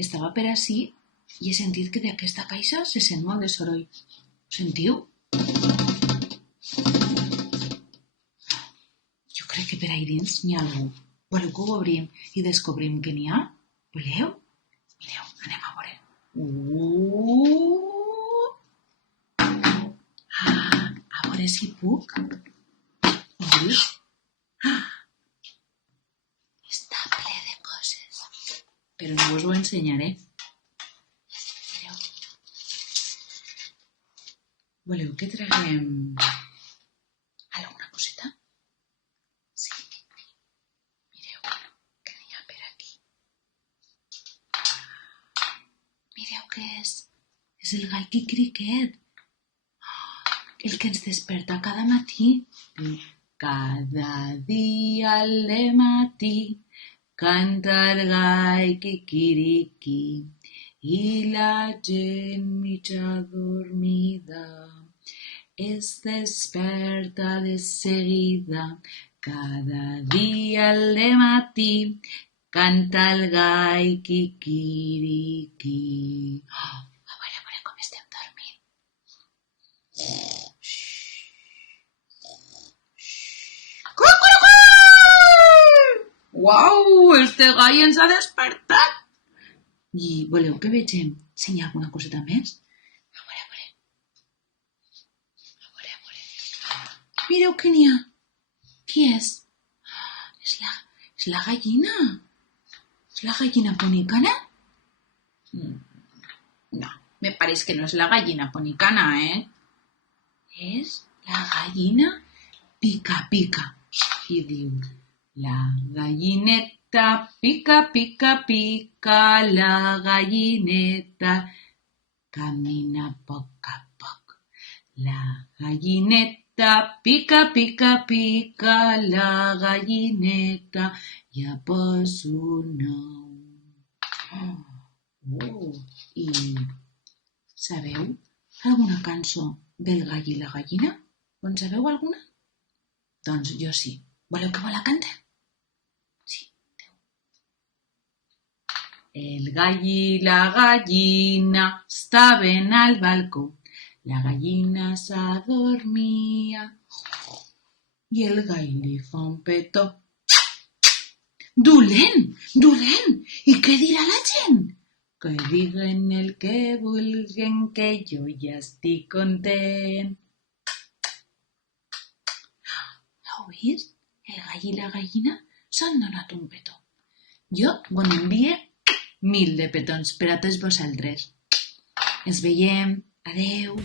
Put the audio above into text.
Estava per ací i he sentit que d'aquesta caixa se sent molt de soroll. Ho sentiu? Jo crec que per ahí dins n'hi ha algú. Voleu que ho obrim i descobrim què n'hi ha? Voleu? Mireu, anem a veure. A veure si puc obrir. Està ple de coses. Però no us ho ensenyaré. Mireu. Voleu que traguem alguna coseta? Sí. Mireu què n'hi ha per aquí. Mireu què és. És el gall quicriquet. El que ens desperta cada matí. Cada dia al dematí canta el gall quiquiriqui i la gent mitja dormida es desperta de seguida. Cada dia al dematí canta el gall quiquiriqui. A veure com estem dormint. Uau, este gall ens ha despertat. I voleu que vegem si hi ha alguna coseta més? A veure. Mireu què n'hi ha. Qui és? És la gallina. És la gallina ponicana? No, me pareix que no és la gallina ponicana, És la gallina pica-pica. I diu... La gallineta pica, pica, pica, la gallineta camina a poc a poc. La gallineta pica, pica, pica, la gallineta ja posa un ou. I sabeu alguna cançó del gall i la gallina? En sabeu alguna? Doncs jo sí. Voleu que me la cante? Sí. El gall i la gallina estaven al balcó. La gallina s'adormia i el gall li fa un petó. Dolent! I què dirà la gent? Que diguen el que vulguen, que jo ja estic content. Heu vist? El gall i la gallina s'han donat un petó. Jo vos n'envie 1000 de petons per a tots vosaltres. Ens veiem. Adeu.